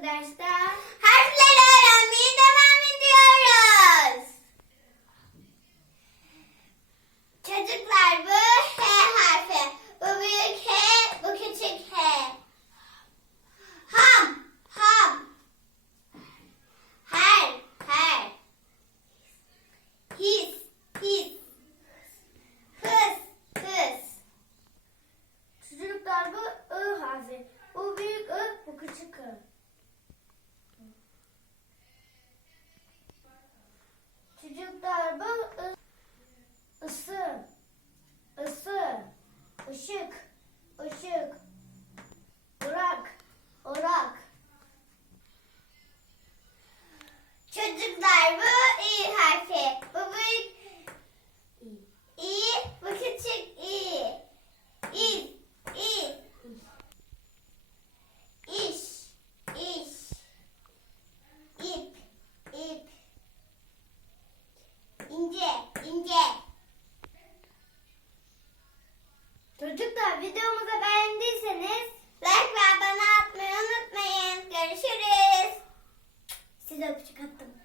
arkadaşlar. Harfleri öğrenmeye devam ediyoruz. Çocuklar bu H harfi. Bu büyük H, bu küçük H. Ham, ham. Her, her. His, his. Çocuklar videomuzu beğendiyseniz like ve abone atmayı unutmayın. Görüşürüz. Size öpücük attım.